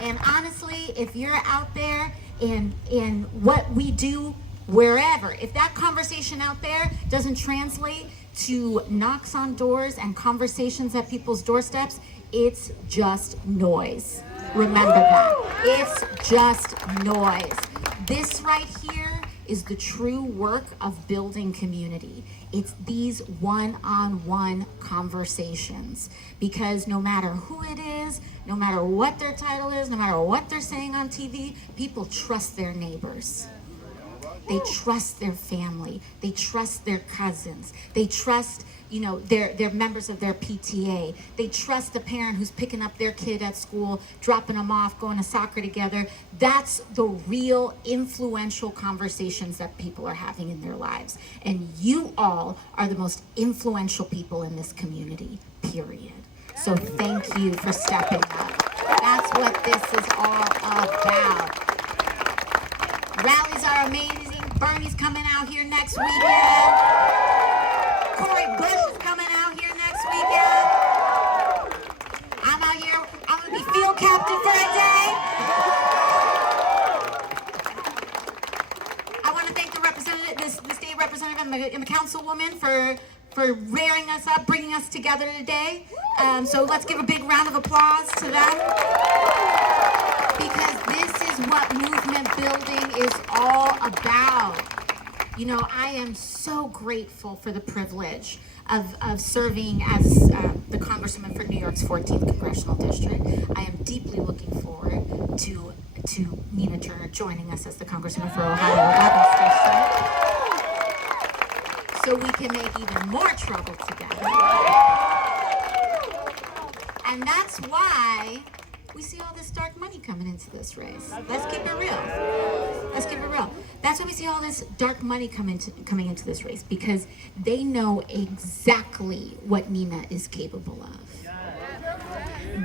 And honestly, if you're out there in what we do wherever, if that conversation out there doesn't translate to knocks on doors and conversations at people's doorsteps, it's just noise. Remember that. It's just noise. This right here is the true work of building community. It's these one-on-one conversations, because no matter who it is, no matter what their title is, no matter what they're saying on TV, people trust their neighbors. They trust their family. They trust their cousins. They trust, their members of their PTA. They trust the parent who's picking up their kid at school, dropping them off, going to soccer together. That's the real influential conversations that people are having in their lives. And you all are the most influential people in this community, period. So thank you for stepping up. That's what this is all about. Rallies are amazing. Bernie's coming out here next weekend. Cory Bush is coming out here next weekend. I'm out here. I'm going to be field captain for a day. I want to thank the state representative and the councilwoman for rearing us up, bringing us together today. So let's give a big round of applause to them. Because this is what movement building is all about. I am so grateful for the privilege of serving as the congresswoman for New York's 14th Congressional District. I am deeply looking forward to Nina Turner joining us as the congresswoman for Ohio 11th District, so we can make even more trouble together. And that's why we see all this dark money coming into this race. Let's keep it real. Let's keep it real. That's why we see all this dark money coming into this race, because they know exactly what Nina is capable of.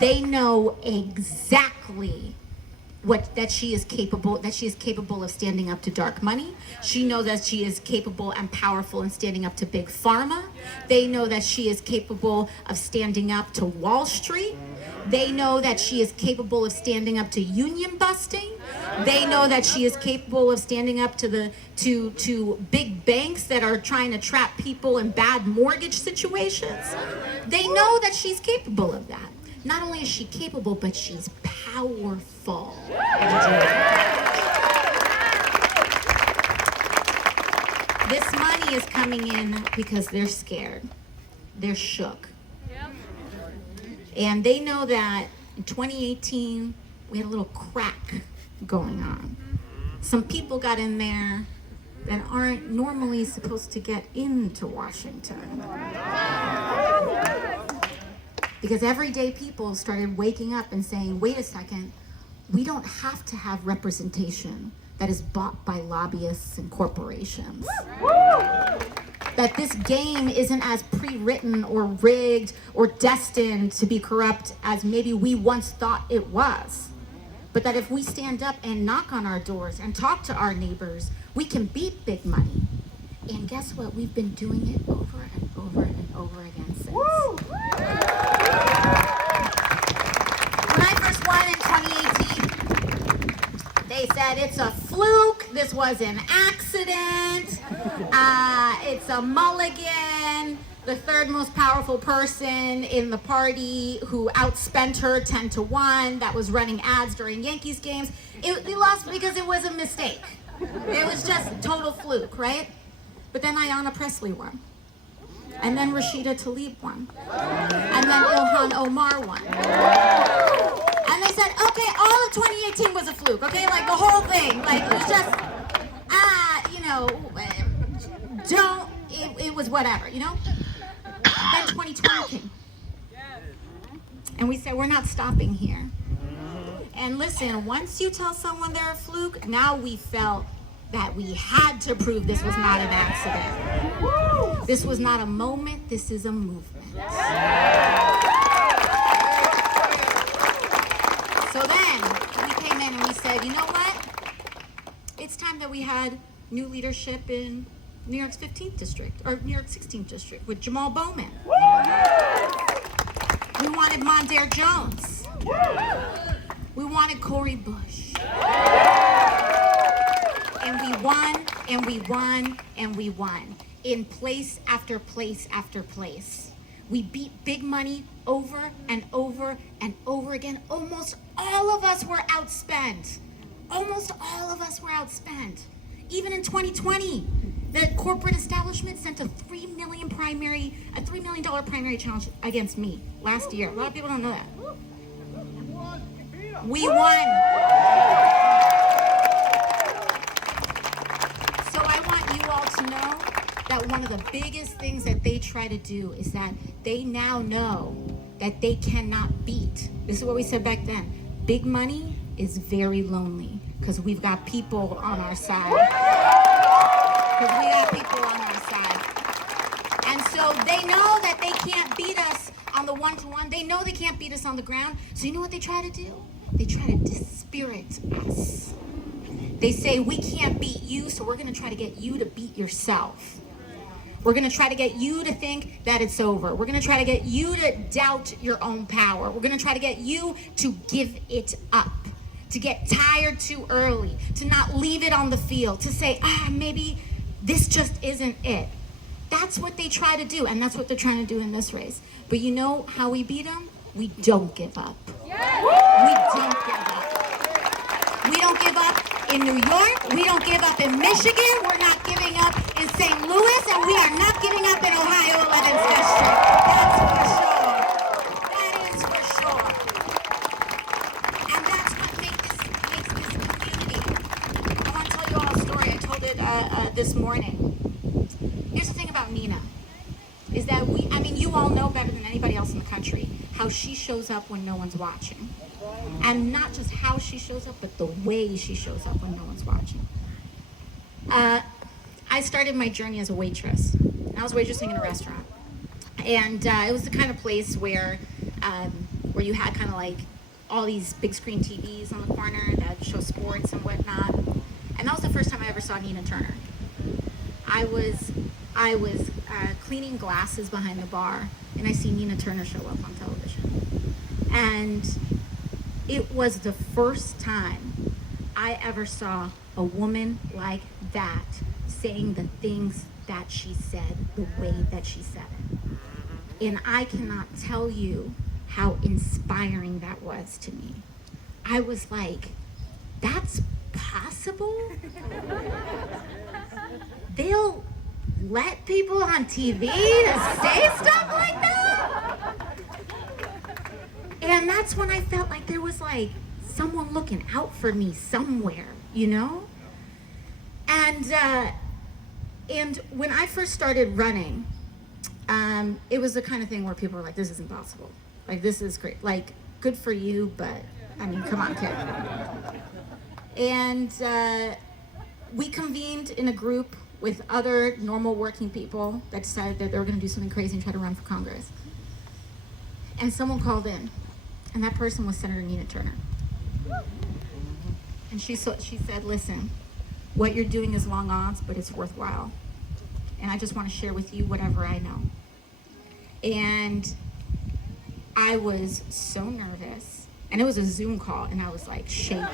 They know exactly that she is capable of standing up to dark money. She knows that she is capable and powerful in standing up to big pharma. They know that she is capable of standing up to Wall Street. They know that she is capable of standing up to union busting. They know that she is capable of standing up to big banks that are trying to trap people in bad mortgage situations. They know that she's capable of that. Not only is she capable, but she's powerful. This money is coming in because they're scared. They're shook. And they know that in 2018, we had a little crack going on. Some people got in there that aren't normally supposed to get into Washington. Because everyday people started waking up and saying, wait a second, we don't have to have representation that is bought by lobbyists and corporations. That this game isn't as pre-written or rigged or destined to be corrupt as maybe we once thought it was. But that if we stand up and knock on our doors and talk to our neighbors, we can beat big money. And guess what? We've been doing it over and over and over again since. When I first won in 2018, they said it's a fluke, this was an accident, it's a mulligan. The third most powerful person in the party who outspent her 10-1, that was running ads during Yankees games, we lost because it was a mistake. It was just total fluke, right? But then Ayanna Pressley won. And then Rashida Tlaib won. And then Ilhan Omar won. And they said, okay, all of 2018 was a fluke, okay? Like the whole thing. Like it was just, it was whatever, Then 2020 came. And we said, we're not stopping here. And listen, once you tell someone they're a fluke, now we felt that we had to prove this was not an accident. This was not a moment, this is a movement. So then we came in and we said, you know what? It's time that we had new leadership in New York's 15th district, or New York's 16th district with Jamal Bowman. We wanted Mondaire Jones. We wanted wanted Cori Bush. And we won, and we won, and we won. In place after place after place. We beat big money over and over and over again. Almost all of us were outspent. Almost all of us were outspent. Even in 2020, the corporate establishment sent a $3 million primary challenge against me last year. A lot of people don't know that. We won. So I want you all to know that one of the biggest things that they try to do is that they now know that they cannot beat. This is what we said back then. Big money is very lonely because we've got people on our side. Because we got people on our side. And so they know that they can't beat us on the one-to-one. They know they can't beat us on the ground. So you know what they try to do? They try to dispirit us. They say, we can't beat you, so we're going to try to get you to beat yourself. We're going to try to get you to think that it's over. We're going to try to get you to doubt your own power. We're going to try to get you to give it up, to get tired too early, to not leave it on the field, to say, maybe this just isn't it. That's what they try to do, and that's what they're trying to do in this race. But you know how we beat them? We don't give up. We don't give up. We don't give up in New York. We don't give up in Michigan. We're not giving up in St. Louis, and we are not giving up in Ohio 11th District. That's for sure. That is for sure. And that's what makes this community. I want to tell you all a story. I told it this morning. Here's the thing about Nina, is that you all know better than anybody else in the country how she shows up when no one's watching. And not just how she shows up, but the way she shows up when no one's watching. I started my journey as a waitress. I was waitressing in a restaurant. And it was the kind of place where you had kind of like all these big screen TVs on the corner that show sports and whatnot. And that was the first time I ever saw Nina Turner. I was cleaning glasses behind the bar, and I see Nina Turner show up on television. And it was the first time I ever saw a woman like that saying the things that she said, the way that she said it. And I cannot tell you how inspiring that was to me. I was like, that's possible? They'll let people on TV to say stuff like that? And that's when I felt like there was like someone looking out for me somewhere, you know? And when I first started running, it was the kind of thing where people were like, this is impossible. Like, this is great. Like, good for you, but I mean, come on, kid. And we convened in a group with other normal working people that decided that they were going to do something crazy and try to run for Congress. And someone called in, and that person was Senator Nina Turner. And she said, listen, what you're doing is long odds, but it's worthwhile. And I just want to share with you whatever I know. And I was so nervous, and it was a Zoom call, and I was like shaking.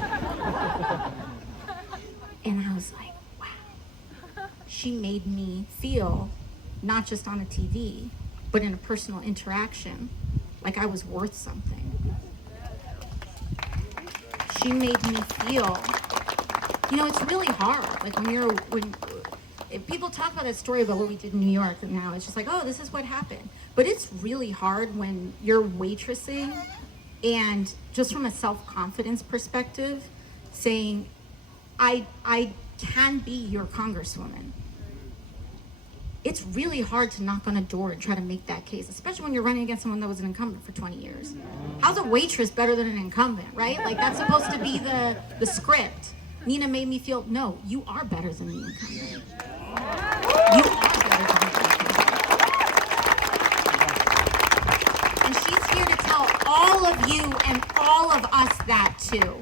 And I was like, wow. She made me feel, not just on a TV, but in a personal interaction, like I was worth something. She made me feel, you know, it's really hard. Like if people talk about that story about what we did in New York, and now it's just like, oh, this is what happened. But it's really hard when you're waitressing and just from a self-confidence perspective, saying, I can be your congresswoman. It's really hard to knock on a door and try to make that case, especially when you're running against someone that was an incumbent for 20 years. How's a waitress better than an incumbent, right? Like, that's supposed to be the script. Nina made me feel, no, you are better than the incumbent. You are better than the incumbent. And she's here to tell all of you and all of us that too.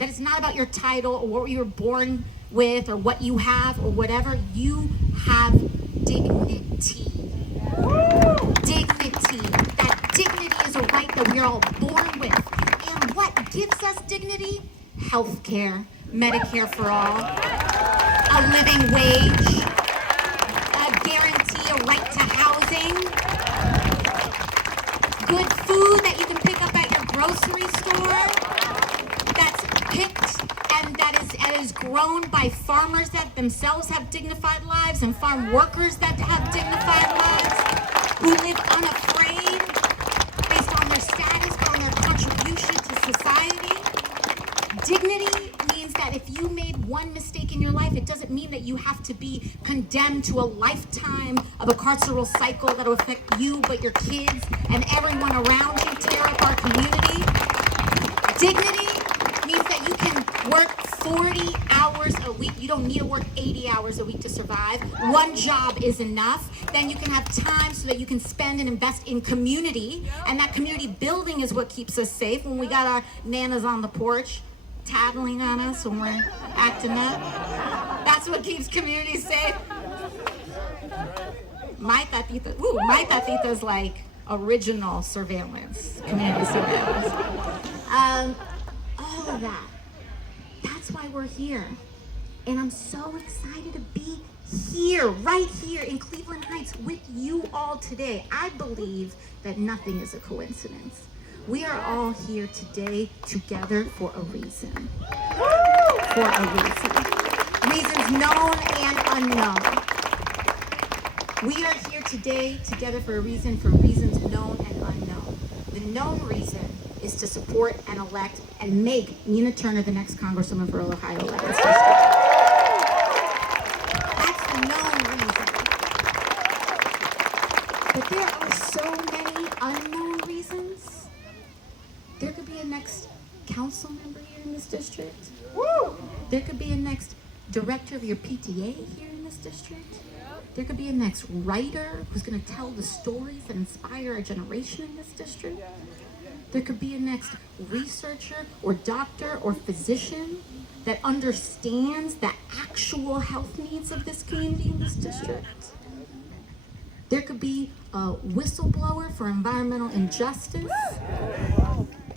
That it's not about your title or what you were born with or what you have or whatever. You have dignity. Dignity. That dignity is a right that we're all born with. And what gives us dignity? Healthcare, Medicare for all, a living wage, a guarantee, a right to housing, good food that you can pick up at your grocery store, that's picked and that is grown by farmers that themselves have dignified lives and farm workers that have dignified lives, who live unafraid based on their status, on their contribution to society. Dignity means that if you made one mistake in your life, it doesn't mean that you have to be condemned to a lifetime of a carceral cycle that will affect you, but your kids and everyone around you, tear up our community. Dignity means that you can work 40 hours a week. You don't need to work 80 hours a week to survive. One job is enough. Then you can have time so that you can spend and invest in community. And that community building is what keeps us safe. When we got our nanas on the porch tattling on us when we're acting up, that's what keeps communities safe. My tatita's like original surveillance, community surveillance. All of that. That's why we're here. And I'm so excited to be here, right here in Cleveland Heights with you all today. I believe that nothing is a coincidence. We are all here today together for a reason. For a reason. Reasons known and unknown. We are here today together for reasons known and unknown. The known reason is to support and elect and make Nina Turner the next Congresswoman for Ohio 11th District. That's the known reason. But there are so many unknown reasons. There could be a next council member here in this district. There could be a next director of your PTA here in this district. There could be a next writer who's going to tell the stories that inspire a generation in this district. There could be a next researcher or doctor or physician that understands the actual health needs of this community in this district. There could be a whistleblower for environmental injustice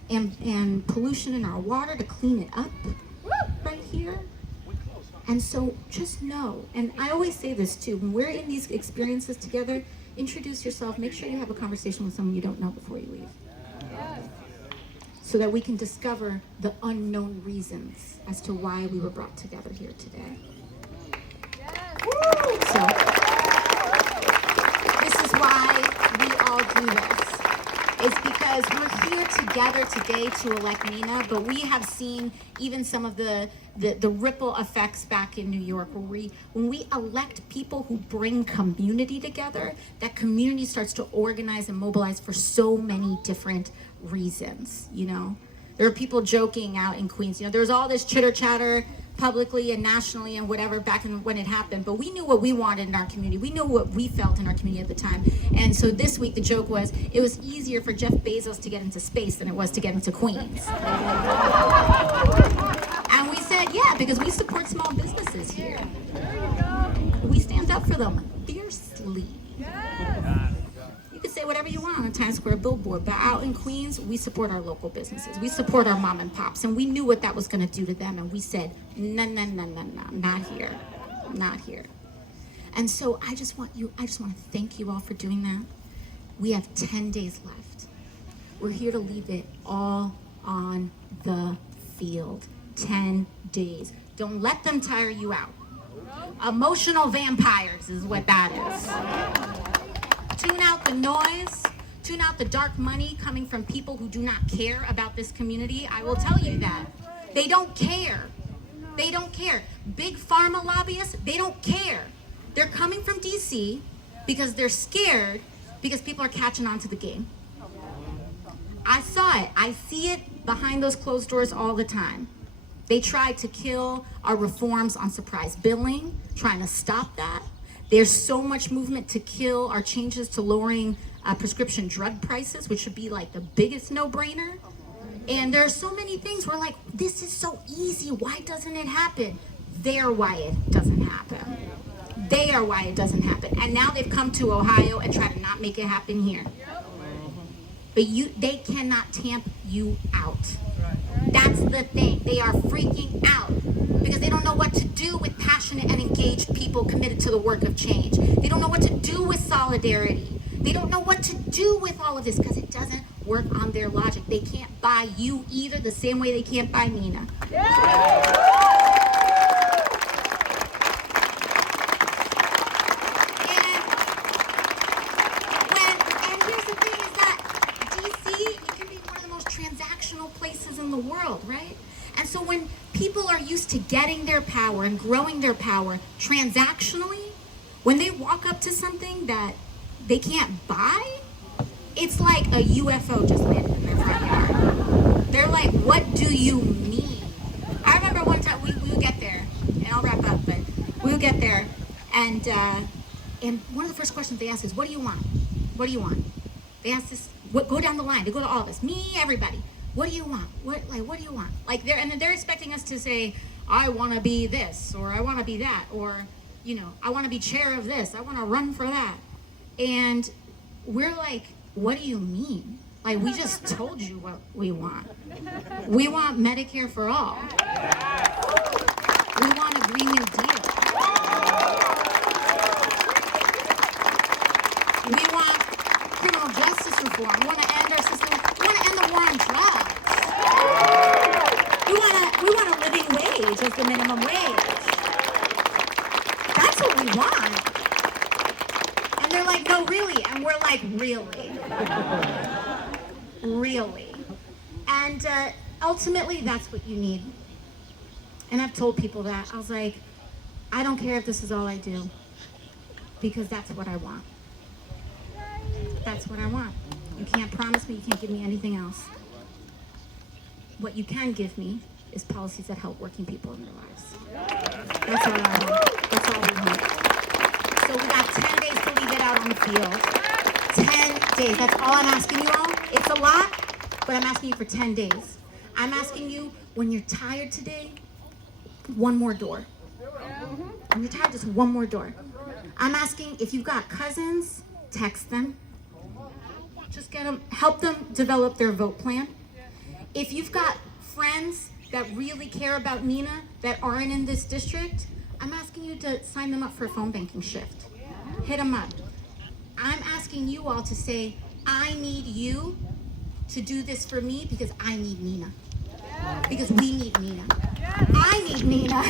and pollution in our water to clean it up right here. And so just know, and I always say this too, when we're in these experiences together, introduce yourself, make sure you have a conversation with someone you don't know before you leave. So that we can discover the unknown reasons as to why we were brought together here today. So, this is why we all do this. It's because we're here together today to elect Nina, but we have seen even some of the ripple effects back in New York where when we elect people who bring community together, that community starts to organize and mobilize for so many different reasons, you know. There are people joking out in Queens, you know, there was all this chitter chatter publicly and nationally and whatever back when it happened, but we knew what we wanted in our community. We knew what we felt in our community at the time. And so this week the joke was, it was easier for Jeff Bezos to get into space than it was to get into Queens. And we said, yeah, because we support small businesses here. We stand up for them fiercely. You can say whatever you want on a Times Square billboard, but out in Queens, we support our local businesses. We support our mom and pops, and we knew what that was going to do to them, and we said, no, not here, not here. And so I just want to thank you all for doing that. We have 10 days left. We're here to leave it all on the field. 10 days. Don't let them tire you out. Emotional vampires is what that is. Tune out the noise. Tune out the dark money coming from people who do not care about this community. I will tell you that. They don't care. They don't care. Big pharma lobbyists, they don't care. They're coming from DC because they're scared because people are catching on to the game. I saw it. I see it behind those closed doors all the time. They tried to kill our reforms on surprise billing, trying to stop that. There's so much movement to kill our changes to lowering prescription drug prices, which should be like the biggest no-brainer. And there are so many things we're like, this is so easy, why doesn't it happen? They're why it doesn't happen. They are why it doesn't happen. And now they've come to Ohio and try to not make it happen here. But they cannot tamp you out. That's the thing. They are freaking out because they don't know what to do with passionate and engaged people committed to the work of change. They don't know what to do with solidarity. They don't know what to do with all of this because it doesn't work on their logic. They can't buy you either the same way they can't buy Nina. Places in the world, right? And so when people are used to getting their power and growing their power transactionally, when they walk up to something that they can't buy, it's like a UFO just landed in their front yard. They're like, what do you mean? I remember one time we would get there, and I'll wrap up, but we would get there, and one of the first questions they ask is, what do you want? What do you want? They ask this, go down the line, they go to all of us, me, everybody. What do you want? What do you want? Like they're expecting us to say, I want to be this, or I want to be that, or I want to be chair of this. I want to run for that. And we're like, what do you mean? Like, we just told you what we want. We want Medicare for all. We want a Green New Deal. We want criminal justice reform. We want to end our system. We want to end the war on drugs. We want a living wage as the minimum wage. That's what we want. And they're like, no, really. And we're like, really? Really? And ultimately, that's what you need. And I've told people that. I was like, I don't care if this is all I do, because that's what I want. That's what I want. You can't promise me, you can't give me anything else. What you can give me is policies that help working people in their lives. That's all I want. That's all we want. So we got 10 days to leave it out on the field. 10 days. That's all I'm asking you all. It's a lot, but I'm asking you for 10 days. I'm asking you, when you're tired today, one more door. When you're tired, just one more door. I'm asking, if you've got cousins, text them. Just help them develop their vote plan. If you've got friends that really care about Nina that aren't in this district, I'm asking you to sign them up for a phone banking shift. Hit them up. I'm asking you all to say, I need you to do this for me because I need Nina. Because we need Nina. I need Nina.